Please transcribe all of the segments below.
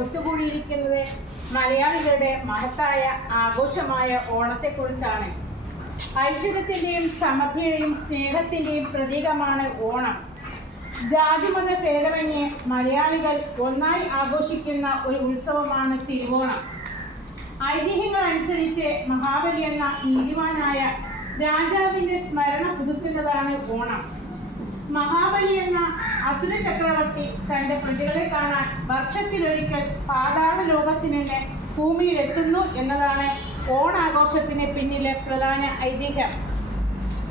ഒത്തുകൂടിയിരിക്കുന്നത് മലയാളികളുടെ മഹത്തായ ആഘോഷമായ ഓണത്തെക്കുറിച്ചാണ്. ഐശ്വര്യത്തിൻ്റെയും സമൃദ്ധിയുടെയും സ്നേഹത്തിൻ്റെയും പ്രതീകമാണ് ഓണം. ജാതിമത ഭേദമന്യേ മലയാളികൾ ഒന്നായി ആഘോഷിക്കുന്ന ഒരു ഉത്സവമാണ് തിരുവോണം. ഐതിഹ്യങ്ങൾ അനുസരിച്ച് മഹാബലി എന്ന നീതിമാനായ രാജാവിൻ്റെ സ്മരണ പുതുക്കുന്നതാണ് ഓണം. മഹാബലി എന്ന അസുര ചക്രവർത്തി തൻ്റെ പ്രജകളെ കാണാൻ വർഷത്തിലൊരിക്കൽ പാതാള ലോകത്തിനെ ഭൂമിയിലെത്തുന്നു എന്നതാണ് ഓണാഘോഷത്തിന് പിന്നിലെ പ്രധാന ഐതിഹ്യം.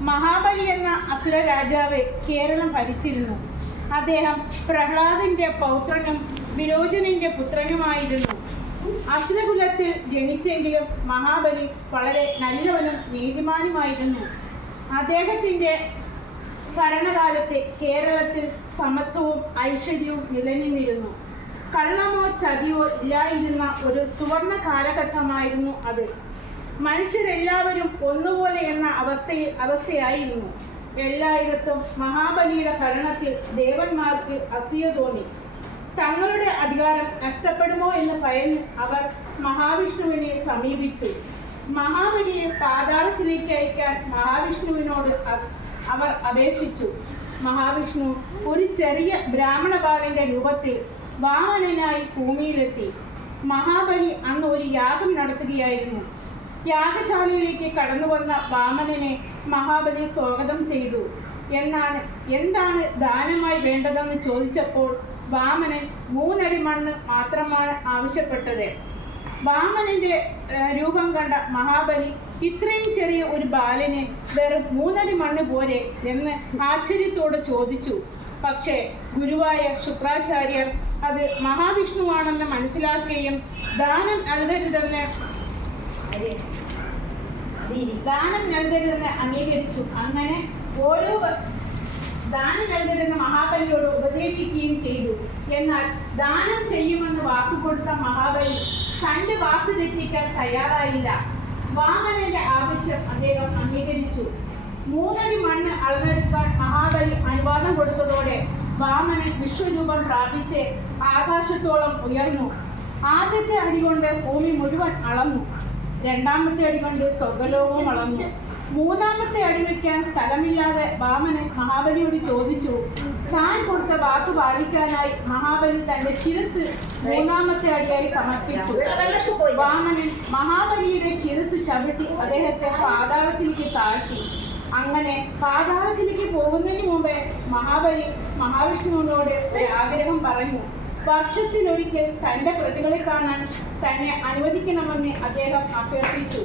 മഹാബലി എന്ന അസുര രാജാവ് കേരളം ഭരിച്ചിരുന്നു. അദ്ദേഹം പ്രഹ്ലാദന്റെ പൗത്രനും വിരോചനന്റെ പുത്രനുമായിരുന്നു. അസുരകുലത്തിൽ ജനിച്ചെങ്കിലും മഹാബലി വളരെ നല്ലവനും നീതിമാനുമായിരുന്നു. അദ്ദേഹത്തിൻ്റെ ഭരണകാലത്ത് കേരളത്തിൽ സമത്വവും ഐശ്വര്യവും നിലനിന്നിരുന്നു. കള്ളമോ ചതിയോ ഇല്ലായിരുന്ന ഒരു സുവർണ കാലഘട്ടമായിരുന്നു അത്. മനുഷ്യരെല്ലാവരും ഒന്നുപോലെ എന്ന അവസ്ഥയായിരുന്നു. എല്ലായിടത്തും മഹാബലിയുടെ ഭരണത്തിൽ ദേവന്മാർക്ക് അസൂയ തോന്നി. തങ്ങളുടെ അധികാരം നഷ്ടപ്പെടുമോ എന്ന് ഭയന്ന് അവർ മഹാവിഷ്ണുവിനെ സമീപിച്ചു. മഹാബലിയെ പാതാളത്തിലേക്ക് അയക്കാൻ മഹാവിഷ്ണുവിനോട് അവർ അപേക്ഷിച്ചു. മഹാവിഷ്ണു ഒരു ചെറിയ ബ്രാഹ്മണ ബാലന്റെ രൂപത്തിൽ വാമനനായി ഭൂമിയിലെത്തി. മഹാബലി അന്ന് ഒരു യാഗം നടത്തുകയായിരുന്നു. യാഗശാലയിലേക്ക് കടന്നു വന്ന വാമനനെ മഹാബലി സ്വാഗതം ചെയ്തു. എന്താണ് ദാനമായി വേണ്ടതെന്ന് ചോദിച്ചപ്പോൾ വാമനൻ 3 അടി മണ്ണ് മാത്രമാണ് ആവശ്യപ്പെട്ടത്. വാമനന്റെ രൂപം കണ്ട മഹാബലി ഇത്രയും ചെറിയ ഒരു ബാലനെ വെറും 3 അടി മണ്ണ് പോരെ എന്ന് ആശ്ചര്യത്തോടെ ചോദിച്ചു. പക്ഷേ ഗുരുവായ ശുക്രാചാര്യർ അത് മഹാവിഷ്ണുവാണെന്ന് മനസ്സിലാക്കുകയും ദാനം നൽകരുതെന്ന് അംഗീകരിച്ചു. അങ്ങനെ ഓരോ ദാനം നൽകരുതെന്ന് മഹാബലിയോട് ഉപദേശിക്കുകയും ചെയ്തു. എന്നാൽ ദാനം ചെയ്യുമെന്ന് വാക്കുകൊടുത്ത മഹാബലി തന്റെ വാക്ക് തെറ്റിക്കാൻ തയ്യാറായില്ല. വാമനന്റെ ആവശ്യം അദ്ദേഹം അംഗീകരിച്ചു. 3 അടി മണ്ണ് അളന്നെടുക്കാൻ മഹാബലി അനുവാദം കൊടുത്തതോടെ വാമനൻ വിശ്വരൂപം പ്രാപിച്ച് ആകാശത്തോളം ഉയർന്നു. ആദ്യത്തെ അടി കൊണ്ട് ഭൂമി മുഴുവൻ അളന്നു. 2ാമത്തെ അടി കൊണ്ട് സ്വർഗലോകവും അളന്നു. 3ാമത്തെ അടി വയ്ക്കാൻ സ്ഥലമില്ലാതെ വാമനൻ മഹാബലിയോട് ചോദിച്ചു. താൻ കൊടുത്ത വാക്ക് പാലിക്കാനായി മഹാബലി തന്റെ ശിരസ് 3ാമത്തെ അടിയായി സമർപ്പിച്ചു. വാമനൻ മഹാബലിയുടെ ശിരസ് ചവിട്ടി അദ്ദേഹത്തെ പാതാളത്തിലേക്ക് താഴ്ത്തി. അങ്ങനെ പാതാളത്തിലേക്ക് പോകുന്നതിന് മുമ്പേ മഹാബലി മഹാവിഷ്ണുവിനോട് ഒരു ആഗ്രഹം പറഞ്ഞു. വർഷത്തിലൊരിക്കൽ തൻ്റെ പ്രതികളെ കാണാൻ തന്നെ അനുവദിക്കണമെന്ന് അദ്ദേഹം അഭ്യർത്ഥിച്ചു.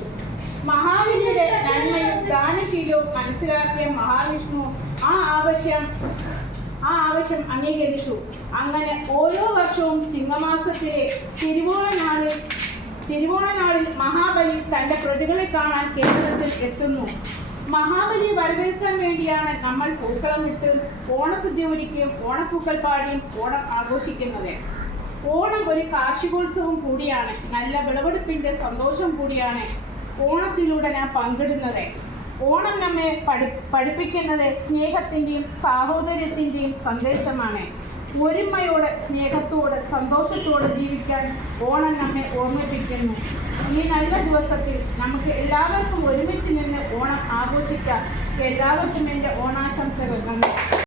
മഹാബലിയുടെ നന്മയും ദാനശീലവും മനസ്സിലാക്കിയ മഹാവിഷ്ണു ആ ആവശ്യം അംഗീകരിച്ചു. അങ്ങനെ ഓരോ വർഷവും ചിങ്ങമാസത്തിലെ തിരുവോണനാളിൽ മഹാബലി തൻ്റെ പ്രതികളെ കാണാൻ കേരളത്തിൽ എത്തുന്നു. മഹാബലിയെ വരവേൽക്കാൻ വേണ്ടിയാണ് നമ്മൾ പൂക്കളമിട്ട് ഓണസദ്യ ഒരുക്കിയും ഓണപ്പൂക്കൾ പാടിയും ഓണം ആഘോഷിക്കുന്നത്. ഓണം ഒരു കാർഷികോത്സവം കൂടിയാണ്. നല്ല വിളവെടുപ്പിൻ്റെ സന്തോഷം കൂടിയാണ് ഓണത്തിലൂടെ ഞാൻ പങ്കിടുന്നത്. ഓണം നമ്മെ പഠിപ്പിക്കുന്നത് സ്നേഹത്തിൻ്റെയും സാഹോദര്യത്തിൻ്റെയും സന്ദേശമാണ്. ഒരുമയോടെ സ്നേഹത്തോടെ സന്തോഷത്തോടെ ജീവിക്കാൻ ഓണം നമ്മെ ഓർമ്മിപ്പിക്കുന്നു. ഈ നല്ല ദിവസത്തിൽ നമുക്ക് എല്ലാവർക്കും ഒരുമിച്ച് നിന്ന് ഓണം ആഘോഷിക്കാം. എല്ലാവർക്കും എൻ്റെ ഓണാശംസകൾ. നന്ദി.